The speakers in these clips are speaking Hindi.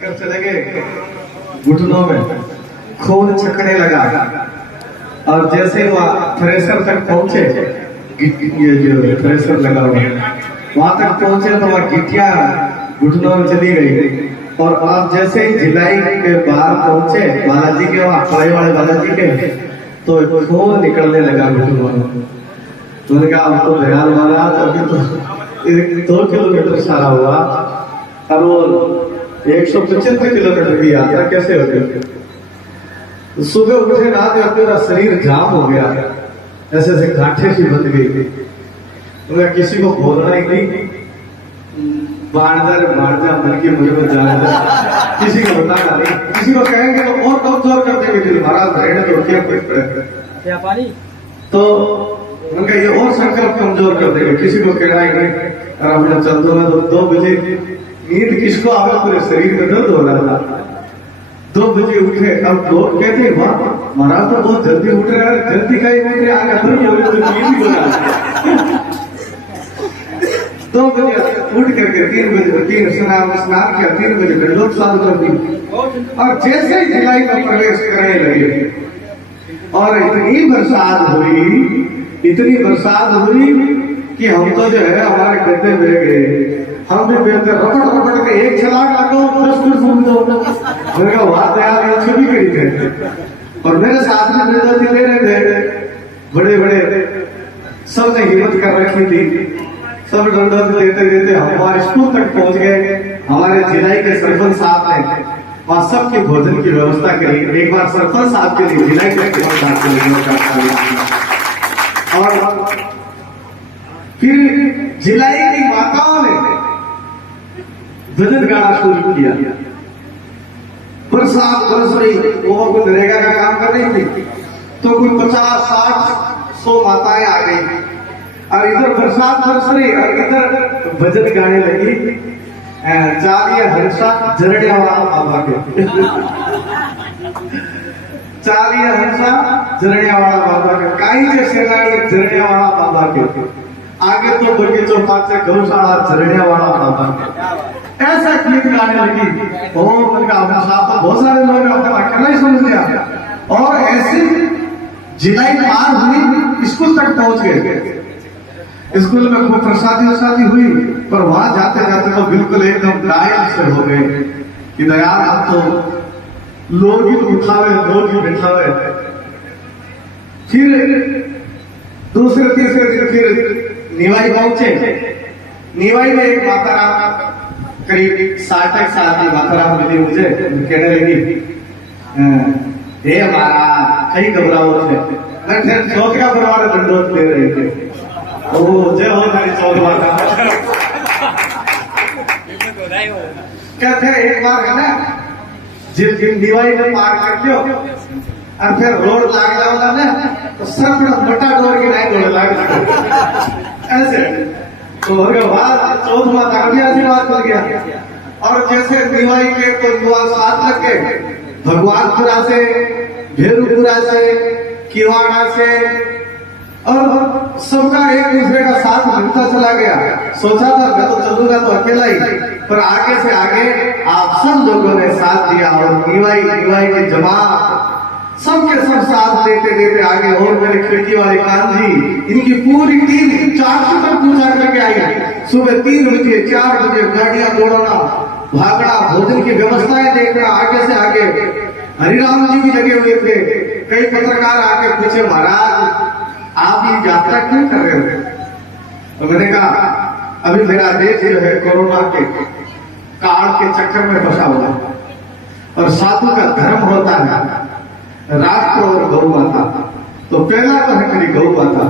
चक्कर चले गए, घुटनों में खून छकने लगा। और जैसे वह थ्रेसर तक पहुंचे, ये जो थ्रेसर लगा हुआ वहां तक पहुंचे तो वह गिट्टियां घुटनों में चली गई। और आप जैसे ही भिलाई के बाहर पहुंचे, बालाजी के वहां खड़े वाले बालाजी के, तो खून निकलने लगा घुटनों में। तो उन्होंने कहा अब तो दयाल महाराज अभी तो 2 किलोमीटर सारा हुआ और वो 175 किलोमीटर की यात्रा कैसे हो गई। सुबह उठे ना तो मेरा शरीर जाम हो गया, ऐसे ऐसे गांठें सी बंध गई थी। उन्हें किसी को बोलना ही नहीं, बाढ़ जा बल्कि मुझे को जाना था, किसी को बताना नहीं। किसी को कहेंगे तो और कमजोर कर देंगे, फिर महाराज रहने तो क्या पानी, तो उनका ये और संकल्प कमजोर कर देंगे। किसी को कहना ही नहीं। और अपना चल दो तो 2 बजे नींद किसको आवे, पूरे शरीर में दर्द हो रहा था। 2 बजे उठे। अब लोग कहते हैं वाह महाराज तो बहुत जल्दी उठ रहे हैं, जल्दी का ही उठ रहे आगे तो नींद ही हो रहा। 2 बजे उठ करके 3 बजे स्नान किया, 3 बजे दंडोत चालू कर दी। और जैसे ही भिलाई में प्रवेश करने लगे और इतनी बरसात हुई कि हम तो जो है हमारे गड्ढे बह गए। हम भी बेहतर रपट के एक छलांग लगाओ 10 फुट घूम दो। मेरे का बात यार अच्छी भी करी थे। और मेरे साथ में दंडोती ले रहे थे, बड़े सबने हिम्मत कर रखी थी। सब दंडोत देते हम हमारे स्कूल तक पहुंच गए। हमारे भिलाई के सरपंच साहब ने वहां सबके भोजन की व्यवस्था करी। एक बार सरपंच साहब के लिए भिलाई के और फिर भिलाई की माताओं ने भजन गाना शुरू किया। बरसात बरस रही, वो कुछ नरेगा का काम कर रही थी, तो कुछ 50, 60, 100 माताएं आ गई। और इधर बरसात बरस रही और इधर भजन गाने लगी। चालिया हंसा झरड़िया वाला बाबा के चालिया हंसा झरड़िया वाला बाबा के, काई के सेनानी झरड़िया वाला बाबा के, आगे तो बगीचों पास गौशाला झरड़िया वाला बाबा के, ऐसा गीत गाने लगी। उनका साथ बहुत सारे लोग अकेला ही सुन लिया। और ऐसे जिलाई पार हुई, स्कूल तक पहुंच गए। स्कूल में खूब प्रसादी हुई, पर वहां जाते जाते तो बिल्कुल एकदम डायल से हो गए कि दयाल अब तो लोग ही उठावे, लोग ही बैठावे। फिर दूसरे तीसरे दिन फिर निवाई पहुंचे। निवाई में एक माता राम करीब 60 साल की माता राम मिली मुझे। कहने लगी हे महाराज कहीं घबराओ थे, मैं फिर चौथ का परवार दंडोत ले रहे थे। जय हो मेरी चौथ माता। कहते हैं एक बार है ना, जिस दिन दिवाई में पार कर लो और फिर रोड लाग जाओगा ना, तो सब बटा डोर की नहीं दौड़ लाग ऐसे। तो बाद चौथ माता का भी आशीर्वाद मिल गया। और जैसे दिवाई के तो युवा साथ लग गए, भगवानपुरा से, भेरूपुरा से, किवाड़ा से, और सबका एक दूसरे का साथ मिलता चला गया। सोचा था मैं तो चलूंगा तो अकेला ही, पर आगे से आगे आप सब लोगों ने साथ दिया। और निवाई की जमात सबके सब साथ देते आगे। और मेरे खिड़की वाले कान जी, इनकी पूरी टीम 400 तक पूजा करके आई। सुबह 3 बजे 4 बजे गाड़ियां दौड़ना, भागना, भोजन की व्यवस्थाएं देखना। आगे से आगे हरिराम जी भी लगे हुए थे। कई पत्रकार आके पूछे महाराज आप ये यात्रा क्यों कर रहे हो? तो मैंने कहा अभी मेरा देश जो है कोरोना के काल के चक्कर में फंसा हुआ है, और साधु का धर्म होता है राष्ट्र और गौ माता। तो पहला तो है मेरी गौ माता,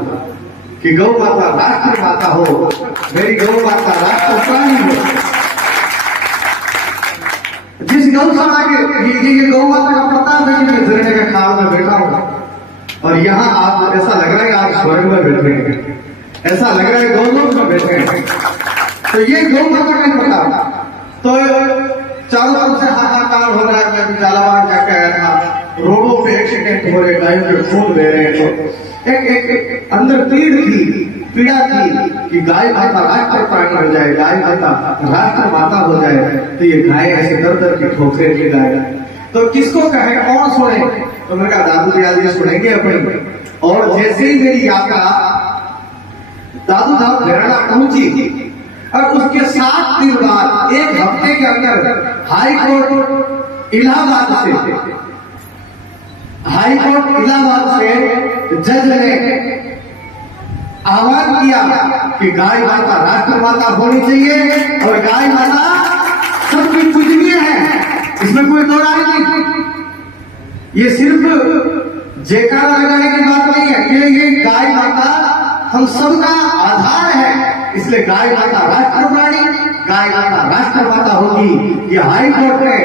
कि गौ माता राष्ट्र माता हो, मेरी गौ माता राष्ट्र प्राणी हो। जिस गौशाला के ये गौ माता का प्रताप है कि मैं झरने के खाल में बैठा हूं, और यहाँ आप ऐसा लग रहा है आप स्वर्ग में बैठ रहे हैं, ऐसा लग रहा है गौलोक में बैठे हैं। तो ये गौ माता का प्रताप। तो चारों तरफ से हाहाकार हो रहा है। मैं झालावाड़ जाके आया था, रोडों पे एक्सीडेंट हो रहे, गायों के खून बह रहे हैं। तो एक अंदर तीर थी पीड़ा की कि गाय माता राष्ट्र प्राणी हो जाए, गाय माता राष्ट्र माता हो जाए, तो ये गाय ऐसे दर दर की ठोकरें ले गाएगा। तो किसको कहे, कौन सुने? तो मैंने कहा दादू दयाल जी सुनेंगे अपनी। और जैसे ही मेरी यात्रा दादू धाम बेरड़ा पहुंची और उसके 7 दिन बाद, 1 हफ्ते के अंदर हाई कोर्ट इलाहाबाद से जज ने आह्वान किया कि गाय माता राष्ट्र माता होनी चाहिए और गाय माता सबकी पूजनीय है, इसमें कोई दो राय नहीं। ये सिर्फ जयकारा लगाने की बात नहीं है, ये गाय माता हम सबका आधार है, इसलिए गाय माता राष्ट्र प्राणी, गाय माता राष्ट्र माता होगी। ये हाई कोर्ट ने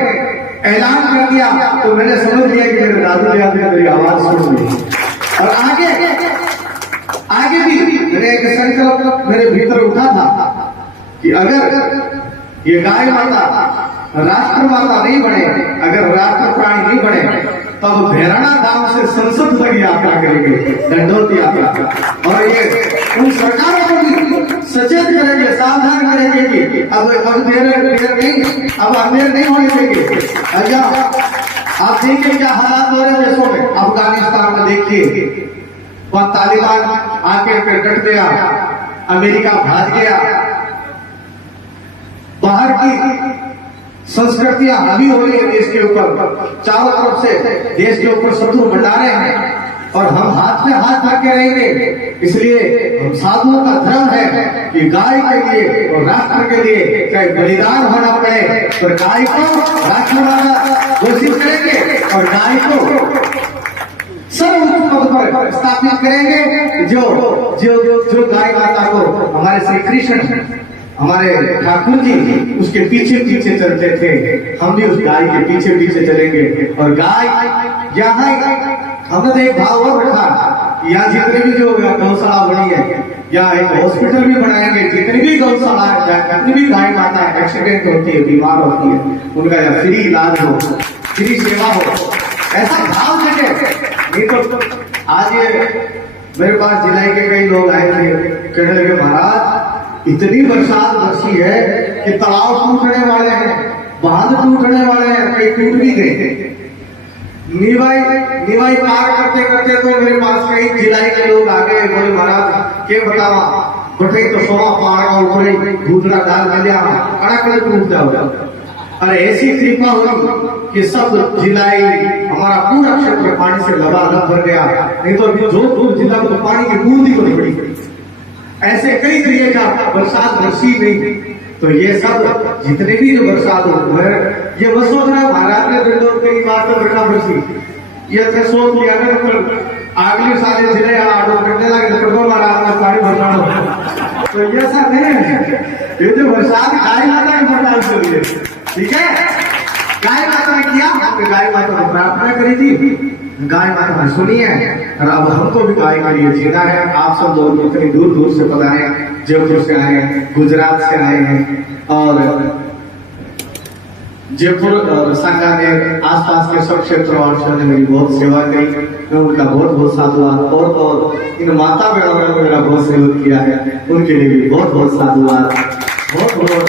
ऐलान कर दिया तो मैंने समझ लिया कि मेरे दादू दयाल ने मेरी आवाज सुन ली। और आगे भी मेरे एक संकल्प मेरे भीतर उठा था कि अगर ये गाय माता राष्ट्र माता नहीं बने, अगर राष्ट्र प्राणी नहीं बने, तब भैराना गांव से संसद तक यात्रा करेंगे, दंडोत यात्रा। और ये उन सरकारों को भी सचेत करेंगे, सावधान करेंगे कि अब देर नहीं, अब अंधेर नहीं होने देंगे। अच्छा, आप देखिए क्या हालात हो रहे हैं देशों में। अफगानिस्तान में देखिए, वहां तालिबान आके पे डट गया, अमेरिका भाग गया, बाहर की संस्कृतियां हावी हो रही है देश के ऊपर, चारों तरफ से देश के ऊपर शत्रु भंडारे हैं और हम हाथ में हाथ रख के रहेंगे। इसलिए साधुओं का धर्म है कि गाय के लिए और राष्ट्र के लिए चाहे बलिदान होना पड़े, पर गाय को राष्ट्रवाद घोषित करेंगे और गाय को सर्वोच्च पद पर स्थापित करेंगे। जो गाय माता को हमारे श्री कृष्ण, हमारे ठाकुर जी उसके पीछे पीछे चलते थे, हम भी उस गाय के पीछे पीछे चलेंगे। और गाय यहाँ हमने तो एक भाव और रखा, यहाँ जितने भी जो गौशाला बनी है, या एक हॉस्पिटल भी बनाएंगे, जितनी भी गौशाला है, जितनी भी गाय माता एक्सीडेंट होती है, बीमार होती है, उनका या फ्री इलाज हो, फ्री सेवा हो, ऐसा भाव देंगे। नहीं तो आज मेरे पास जिले के कई लोग आए थे, कहने लगे महाराज इतनी बरसात बरसी है कि तालाब टूटने वाले हैं, बांध टूटने वाले हैं, कई टूट भी गए। निवाई पार करते करते तो मेरे पास कई जिलाई के लोग आ गए, बोले महाराज के बतावा बटे तो सोवा पहाड़ का ऊपर दूसरा डाल मिल लिया, कड़क टूट जाओ। और ऐसी कृपा हुई कि सब जिलाई हमारा पूरा क्षेत्र पानी से लबालब भर गया। नहीं तो जोधपुर जिला को तो पानी की बूंद ही को नहीं पड़ी। ऐसे कई तरीके का बरसात बरसी नहीं। तो ये सब जितने भी जो बरसात हो है, ये वसुंधरा महाराज ने दंडोत कई बार तो बरखा बरसी, ये थे सोच लिया ना अगले साल जिले आडो करने लगे तो महाराज ने पानी भरना। तो ये सब नहीं है, ये जो बरसात गाय माता की बरसात से हुई है, ठीक है। गाय माता ने किया, गाय माता ने प्रार्थना करी थी, गाय माता ने सुनी है, और अब हमको भी गाय के लिए जीना है। आप सब लोग इतनी दूर दूर से पधारे, जयपुर से आए हैं, गुजरात से आए हैं, और जयपुर और सांगानेर आसपास के सब क्षेत्रों ने मेरी बहुत सेवा करी, मैं उनका बहुत बहुत साधुवाद, और इन माता बहनों ने मेरा बहुत सहयोग किया है, उनके लिए भी बहुत बहुत साधुवाद, बहुत बहुत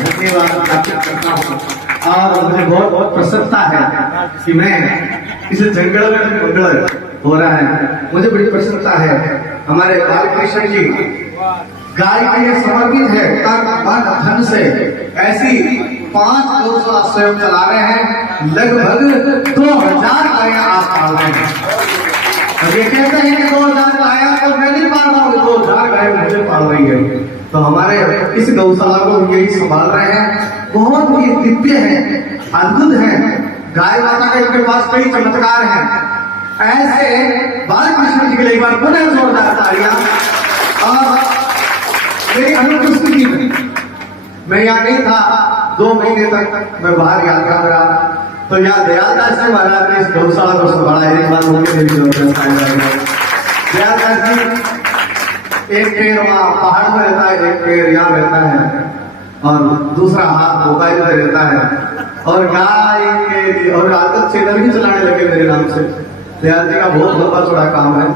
धन्यवाद ज्ञापित करता हूँ। और मुझे बहुत बहुत प्रसन्नता है कि मैं इस जंगल में मंगल हो रहा है, मुझे बड़ी प्रसन्नता है। हमारे बालकृष्ण जी गाय के लिए समर्पित है, तन मन धन से ऐसी 5 गौशाला स्वयं चला रहे हैं, लगभग 2000 गायें आप पाल रहे हैं। और ये कहते हैं कि 2000 गायें तो मैं नहीं पाल रहा हूँ, 2000 गायें मुझे पाल रही है। तो हमारे इस गौशाला को यही संभाल रहे हैं, बहुत ही दिव्य है, अद्भुत है। गाय माता के इनके पास कई चमत्कार हैं। ऐसे बालकृष्ण जी के लिए एक बार पुनः जोरदार तालियां। और मेरी अनुपस्थिति में मैं यहाँ नहीं था, 2 महीने तक मैं बाहर यात्रा में रहा, तो यहाँ दयालदास जी महाराज ने इस गौशाला को संभाला है। एक बार उनके लिए दयालदास जी एक पैर वहाँ पहाड़ में रहता है, एक पैर यहाँ रहता है, और दूसरा हाथ मोबाइल में रहता है, और गाय के और आदत चैनल भी चलाने लगे मेरे नाम से। दयाल जी का बहुत लंबा चौड़ा काम है।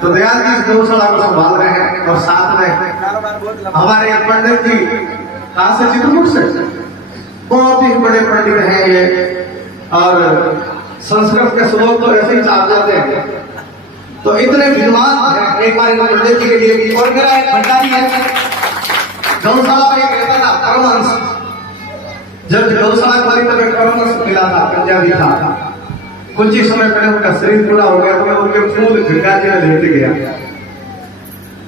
तो दयाल जी इस गौशाला को संभाल रहे हैं, और साथ हमारे पंडित जी कहाँ से, चित्रकूट से, बहुत ही बड़े पंडित हैं ये, और संस्कृत के श्लोक तो ऐसे ही चाप जाते हैं, तो इतने विद्वान हैं। एक बार पंडित जी के लिए भी, और मेरा एक भंडारी है, गौशाला में एक रहता था परमहंस, जब गौशाला खोली तब एक परमहंस मिला था, पंजाबी था। कुछ ही समय पहले उनका शरीर पूरा हो गया, तो मैं उनके फूल गंगा जी में लेट गया।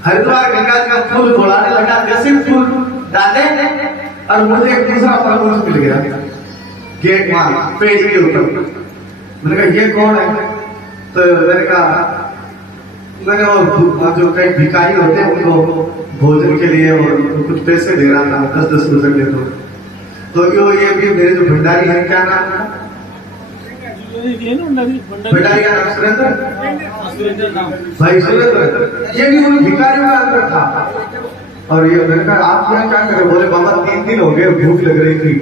हरिद्वार गंगा जी का फूल घोड़ाने लगा, जैसे फूल डाले और मुझे एक दूसरा परमहंस मिल गया गेट वहां पेड़ के ऊपर। मैंने कहा ये कौन है? तो मैंने वो जो कई भिखारी होते हैं उनको भोजन के लिए और कुछ पैसे दे रहा था, 10-10 रुपए दे तो ये भी मेरे जो भंडारी है, क्या नाम है भंडारी का नाम? सुरेंद्र भाई, सुरेंद्र। ये भी उन भिखारियों का अंदर था। और ये मैंने कहा आप यहाँ क्या करे? बोले बाबा 3 दिन हो गए, भूख लग रही थी।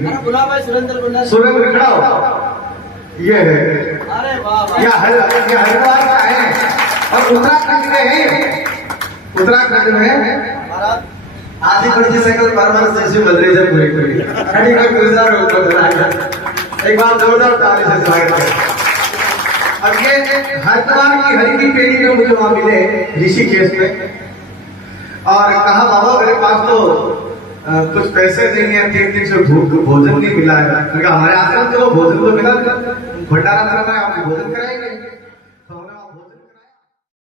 सुरेंद्र खड़ा हो, ये है, ये हरिद्वार का है और उत्तराखंड के हैं। उत्तराखंड में आधी बड़ी साइकिल परमार से मदरेजा पूरी करी, एक बार जोरदार ताली से स्वागत करें। अब ये हरिद्वार की हरि की पेड़ी में मुझे वहां मिले ऋषिकेश में, और कहा बाबा मेरे पास तो कुछ पैसे नहीं है, 3 दिन से भोजन नहीं मिला है। हमारे आश्रम को भोजन तो मिला, भंडारा कर रहा है, आप भोजन कराए।